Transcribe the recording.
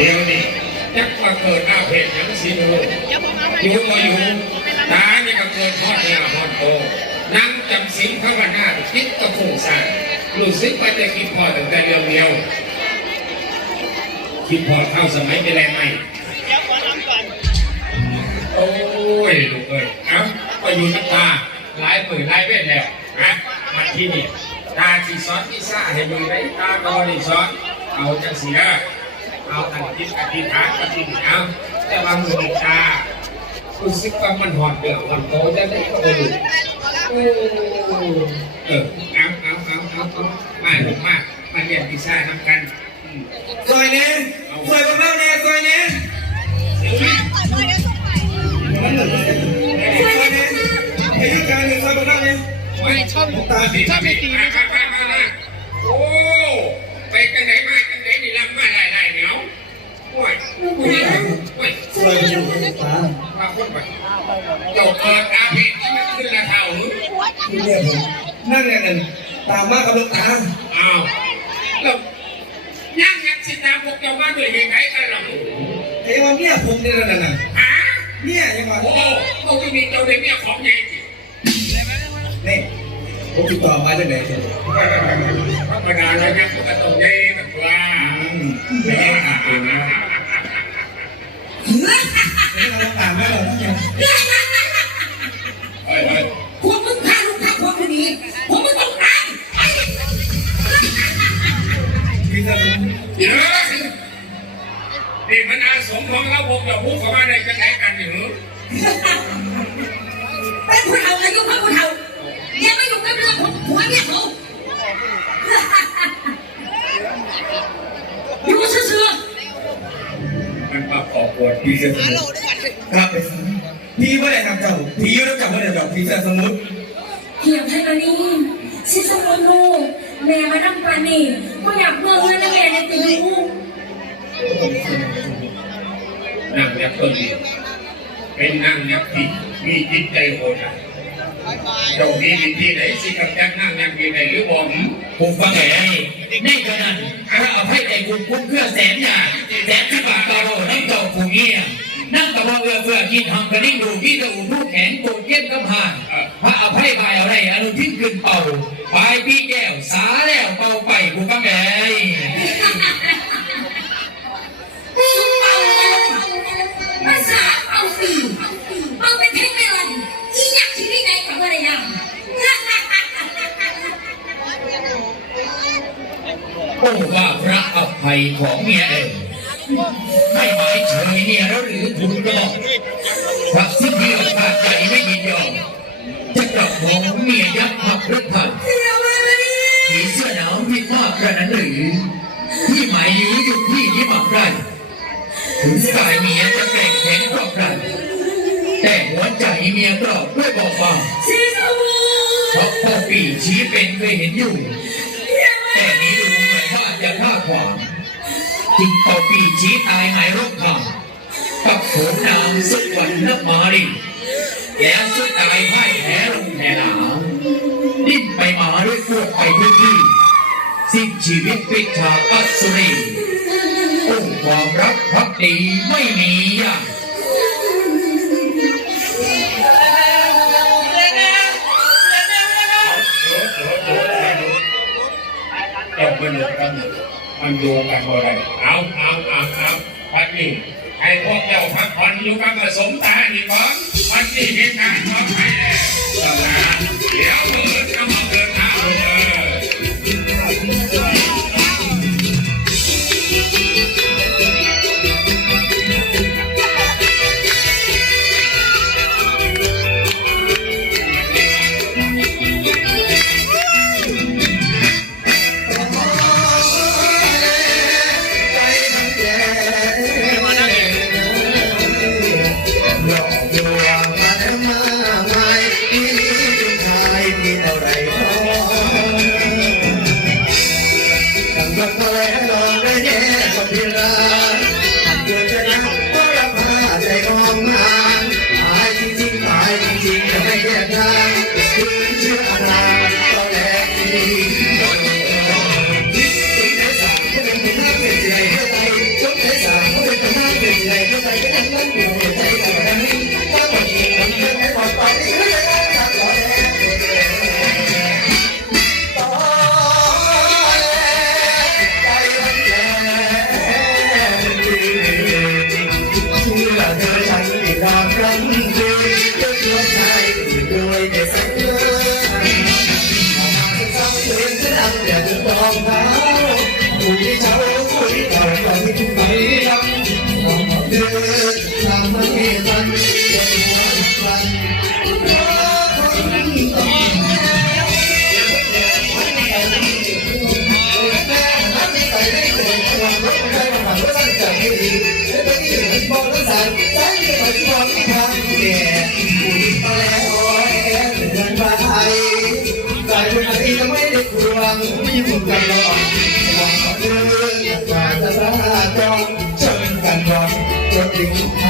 เดี๋ยวนี้จักมาเกิดอาเพศหยังสิดูอยู่ก็อยู่ตาเนี่ยก็เกิดทอดหน้าทอดโตนั่งจำศีลภาวนาคิดก็ฟุ้งซ่านรู้สึกว่าจะคิดพอตั้งแต่เรื่องเดียวคิดพอเข้าสมัยเป็นแรงใหม่โอ้ยลูกเอ้ยเอ้าก็อยู่กับตาหลายปืนหลายเวทแล้วนะมาที่นี่ตาสีสอนที่ซ่าให้มึงได้ตาก็ได้สอนเอาจังสีนะ เอาอันคิดอธิษฐาก็ที่นี่เอาแต่ว่ามือนี่ตารู้สึกว่ามันหอดเดือดมันโตจะได้ก็ได้โอ้เออเอาเอาเอาเอาเอามาลูกมามาเรียนพิซซ่าทำกันอืมซอยเนี้ยซอยบ้านเนี้ยซอยเนี้ยเดี๋ยวนะซอยเนี้ยเห็นการซอยบ้านเนี้ยไม่ชอบตาดีชอบไม่ตีนะโอ้ไปกันไหนมากันไหนนี่รับมาได้ได้เหนียว โอ้ยผู้หญิงโอ้ยซอยอยู่ตามาคนไปเจ้าเกิดอาเพศที่มันขึ้นละเท่าหรือที่เนี่ยผมนั่งเนี่ยนั่นตามมากับลูกตาอ้าวแล้วย่งยักษ์สิตาพวกเจ้ามาด้วยเหตุไหนกันล่ะเอ้วันเนี่ยผมเนี่ยนั่นน่ะฮะเนี่ยยังไงโอ้เขาจะมีเจ้าเด็กเนี่ยของใหญ่จริงนี่ผมติดต่อมาจากไหนเนี่ยธรรมดาแล้วยักษ์ก็ต้องใหญ่แบบว่า ไม่ได้ขาดตัวนะ นี่เราตามไม่หรอกนะเฮ้ยเฮ้ยพวกมึงฆ่าลูกค้าคนนี้ผมมึงต้องตายพี่จะเดี๋ยวนี่มันอาสมของเราพวกเราพูดเข้ามาในกันไหนกันอยู่ ขอปวดพี่จะครับไปสิพี่ไม่ได้ทำเจ้าพี่ยุ่งกับไม่ได้ดอกพี่จะสมมติๆเขียงแค่นี้สิสมุนแม่มานั่งปานี่ก็อยากเบิ่งเงินนะแม่ในตีลูกนั่งยักต้นนี้เป็นนั่งยักษ์ที่มีจิตใจโหด ร้ายเจ้ามีวิธีไหนสิกับยักษ์นั่งยักษ์ที่ไหนหรือบอกผมฟังไงนี่ก็นั่นพระอภัยใจคุณคุ้มเพื่อแสนยาแสนที่บาทตาโรนั่งเจ้าผู้เงียนั่งตะวันเอื้อเพื่อกินทำกระดิ่งดูที่ตะอุ่นผู้แขนโกดเย็บกำหานพระอภัยบายอะไรอนุทินขึ้นเป่าปลายพี่แก้วสาแล้ ภัยของเมียเองไม่หมายเฉยเมียแล้วหรือคุณก็บอกพระสิทธิขาดใจไม่ยินยอมจะกลับของเมียยักษ์หักรถผ่านผีเสื้อหนาวที่มากกระนั้นหรือที่หมายยื้ออยู่ที่ที่หมักไรถึงสายเมียจะแกร่งแข็งกว่าใครแต่หัวใจเมียกรอบด้วยบอกว่าเพราะพ่อปีชี้เป็นเคยเห็นอยู่ จึงพ่อปีชีตายหายโรบข่าวกับโขนนามสุวรรณมารีแล้วสุดตายพ่ายแพ้ลงแผ่หนาวดิ้นไปมาด้วยพวกไปทุกที่ สิ้นชีวิตปิดฉากอัศรีโอ้ความรักพักดีไม่มีอย่างเจ้ามนุษย์กัน มันดูกันบ่ได้เอาเอาเอาเอาพักนี้ให้พวกเจ้าพักผ่อนอยู่กับสมตาดีก่อนวันนี้เหตุการ กับ นจุยยกยกไทยด้วยแต่สัญญาหากจะทำเพื่อนจะทำอย่าจต้องพา รก็ไม่ได้ควงมิ่งกันหรอกหวังว่าเธอจะจะสาจองเชิญกันรอนจนถึงทาง